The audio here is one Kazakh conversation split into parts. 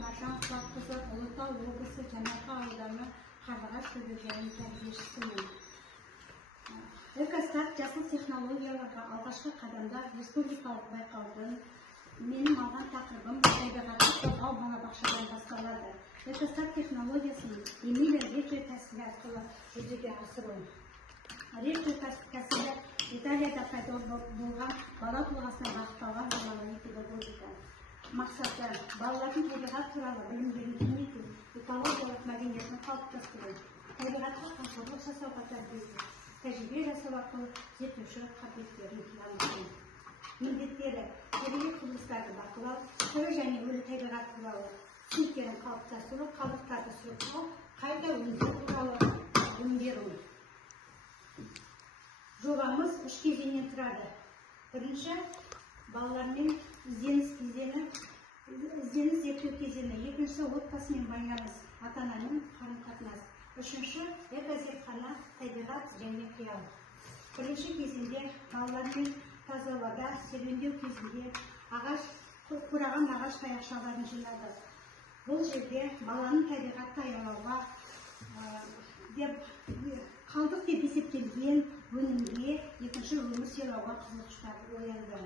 Маржан Құлаққызы, Ұлытау облысы Жаңаарқа ауданы Қарлығаш бөбекжайының тәрбиешісімін. Экостарт жасыл технологияларға алғашқы қадамдар республикалық байқаудың менің алған тақырыбым табиғатты қорғау балабақшадан басталады. Экостарт технологиясын Эмилия Речи тәсілі арқылы жүзеге асыру. Речи тәсілі Италияда пайда болған бала тұлғасына бағытталған заманауи педагогика. Мақсаты балалардың табиғат туралы білімдерін кеңейту, экологиялық мәдениетін қалыптастыру, табиғатқа қамқорлық жасауға тәжірибе жасау арқылы зерттеуші қабілеттерін дамыту. Міндеттері: табиғи құбылыстарды бақылау, тірі және өлі табиғат туралы түсініктерін қалыптастыру, қалдықтарды сұрыптау, қайта өңдеу туралы білім беру. Жобамыз 3 кезеңнен тұрады. Бірінші, балалармен ізденіс зерттеу кезеңі. Екінші, отбасымен байланыс, ата-анамен қарым-қатынас. Үшінші, экозертхана, табиғат және қиял. Бірінші кезеңде балалармен таза ауада серуендеу кезінде қураған ағаш таяқшаларын жинадық. Бұл жерде баланың табиғатты аялауға қалдық деп есептелген өнімге екінші өмір сыйлауға қызығушылық оянды.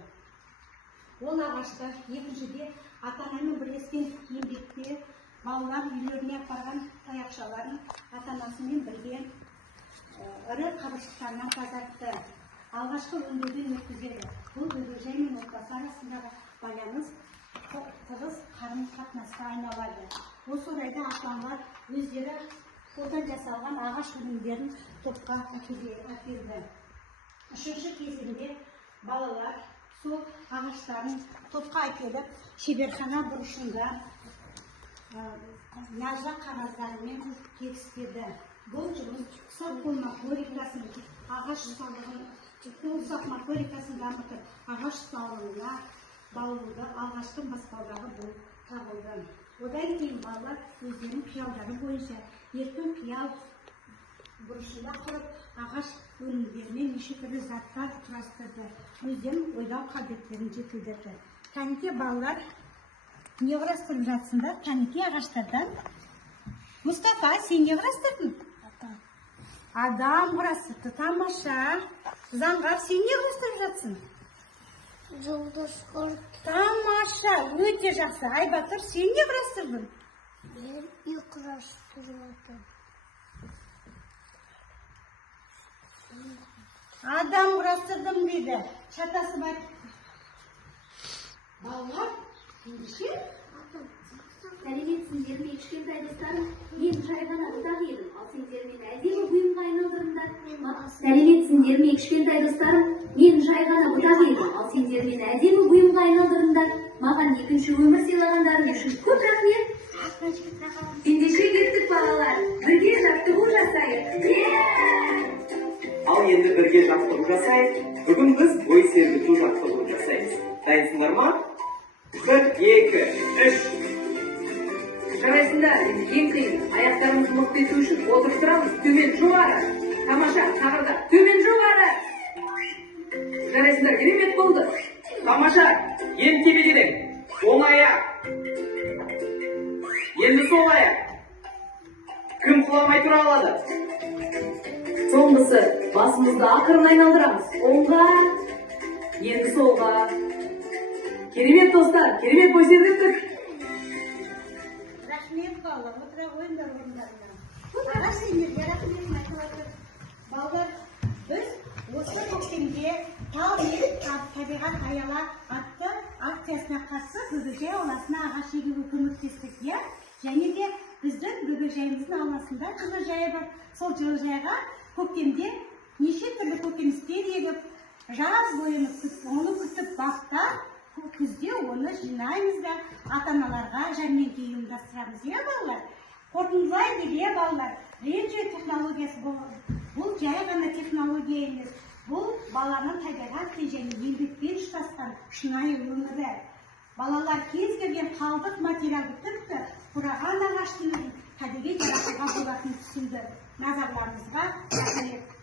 Ол ағашты екіншіде ата-анамен бірлескен еңбекте балалар үйлеріне апарған таяқшаларын ата-анасымен бірге ірі қабыршақтарынан тазартты. Алғашқы өңдеуден өткізеді. Бұл бөбекжай мен отбасы арасындағы байланыс тығыз қарым-қатынасқа айналады. Осы орайда ата-аналар өздері қолдан жасалған ағаш өнімдерін топқа әкелді. Үшінші кезеңде балалар сол ағаштарын топқа әкеліп, шеберхана бұрышында нәзра қағаздарымен кегістеді. Бұл жұмыс ұсақ моторикасын, ағаш моторикасын дамытып, ағаш ұсталуына баулуды алғашқы баспалдағы болып табылды. Одан кейін балалар өздерінің қиялдары бойынша еркін қиял бұрышында құрып, ағаш өнімдерімен неше түрлі заттар құрастырды. Өздерінің ойлау қабілеттерін жетілдірді. Кәнеке балалар не құрастырып жатсыңдар? Кәнеке ағаштардан. Мұстафа, сен не құрастырдың? Адам құрастырды. Тамаша. Заңғар, сен не құрастырып жатсың? Жұлдыз құрды. Тамаша, өте жақсы. Айбатыр, сен не құрастырдың? Мен үй құрастырдым. Адам құрастырдым дейді. Шатасы бар. Балалар, ендеше? Сәлеметсіңдер ме, кішкентай достарым? Мен жай ғана бұтақ едім, ал сендер мені әдемі бұйымға айналдырыңдар. Сәлеметсіңдер ме, кішкентай достарым? Мен жай ғана бұтақ едім, ал сендер мені әдемі бұйымға айналдырыңдар. Маған екінші өмір сыйлағандарың үшін көп рахмет. Ендеше кеттік балалар, бірге жаттығу жасайық. Ал енді бірге жаттығу жасайық. Бүгін біз бой сергіту жаттығу жасаймыз. Дайынсыңдар ма? 1, 2, 3. Жарайсыңдар, енді ең қиын. Аяқтарымызды мықты ету үшін отырып тұрамыз. Төмен жоғары. Тамаша, тағырда. Төмен жоғары. Жарайсыңдар, керемет болды. Тамаша, ең тебеден. Оң аяқ. Енді сол аяқ. Кім құламай тұра алады? Соңғысы, басымызды ақырын айналдырамыз. Оңға, енді солға. Керемет достар, керемет бой сергіттік. Рахмет балалар, отыра қойыңдар орындарына. Ағаш сендерге рахметін айтып отыр. Балалар, біз осы көктемде тау мен табиғат аяла атты акциясына қатысып, бөбекжай ауласына ағаш егуге көмектестік. Және де біздің бөбекжайымыздың ауласында жылыжайы бар. Сол жылыжайға көктемде неше түрлі көкөністер егіп, жаз бойы оны күтіп бақтап, күзде оны жинаймыз да ата-аналарға жәрмеңке ұйымдастырамыз. Балалар, қорытындылай келе балалар, Речи технологиясы бұл жай ғана технология емес. Бұл баланың табиғатпен және еңбекпен ұштасқан шынайы өмірі. Балалар кез келген қалдық материалды тіпті қураған ағаштың табиғи жаратуға болатынын түсінді. Назарларыңызға рахмет.